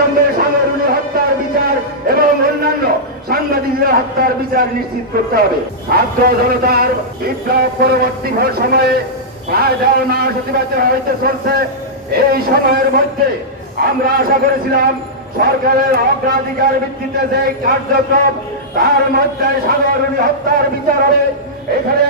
অবিলম্বে সাগরুনি হত্যার বিচার এবং অন্যান্য সাংবাদিকদের হত্যার বিচার নিশ্চিত করতে হবে। ছাত্র জনতার বিপ্লব পরবর্তী সময়ে প্রায় ১.৫ মাস অতিবাহিত হইতে চলছে। এই সময়ের মধ্যে আমরা আশা করেছিলাম সরকারের অগ্রাধিকার ভিত্তিতে যে কার্যক্রম তার মধ্যে সাগরুনি হত্যার বিচার হবে। এখানে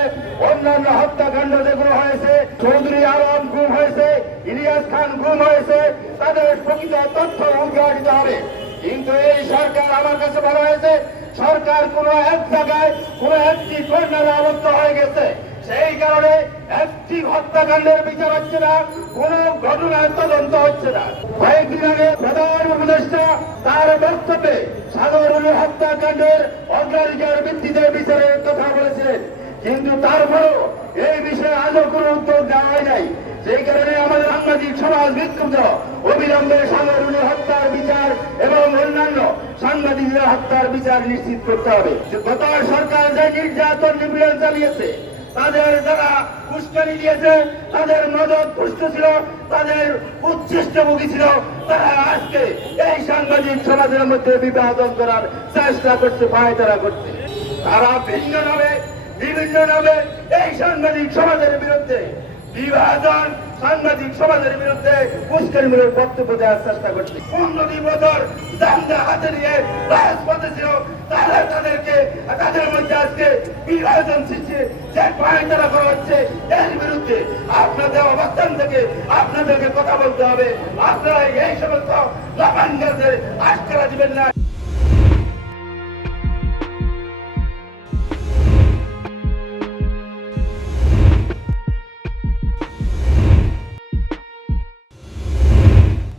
অন্যান্য হত্যাকাণ্ড যেগুলো হয়েছে, চৌধুরী আলম গুম হয়েছে, ইলিয়াস খান গুম হয়েছে, তাদের প্রকৃত তথ্য উদ্ঘাটিত হবে। কিন্তু এই সরকার, আমার কাছে বলা হয়েছে, সরকার কোনো এক জায়গায় কোনো একটি কর্নারে আবদ্ধ হয়ে গেছে। সেই কারণে একটি হত্যাকাণ্ডের বিচার হচ্ছে না, কোন ঘটনার তদন্ত হচ্ছে না। কয়েকদিন আগে প্রধান উপদেষ্টা তার বক্তব্যে সাগরুনি হত্যাকাণ্ডের অগ্রাধিকার ভিত্তিতে বিচারের কথা বলেছিলেন, কিন্তু তারপরেও এই বিষয়ে আজও কোন উদ্যোগ দেওয়া হয় নাই। সেই কারণে আমাদের সাংবাদিক সমাজ বিক্ষুব্ধ। অবিলম্বে সাগরুনি হত্যার বিচার এবং অন্যান্য সাংবাদিকদের হত্যার বিচার নিশ্চিত করতে হবে। গত সরকার যে নির্যাতন নিপীড়ন চালিয়েছে, তাদের যারা উস্কানি দিয়েছে, তাদের মদত পুষ্ট ছিল, তাদের উচ্ছিষ্টভোগী ছিল, তারা আজকে এই সাংবাদিক সমাজের মধ্যে বিভাজন করার চেষ্টা করছে, পায়তারা করছে। তারা ভিন্ন নামে বিভিন্ন নামে এই সাংবাদিক সমাজের বিরুদ্ধে বিভাজন, সাংবাদিক সমাজের বিরুদ্ধে উস্কানিমূলক বক্তব্য দেওয়ার চেষ্টা করছে। 15 বছর জান্দা হাতে নিয়ে রাজপথে ছিল, তারা তাদের মধ্যে আজকে বিভাজন সৃষ্টি যে পায়তারা করা হচ্ছে, এর বিরুদ্ধে আপনাদের অবস্থান থেকে আপনাদেরকে কথা বলতে হবে। আপনারা এই সমস্ত লাফাঙ্গাদের আটকারা দিবেন না।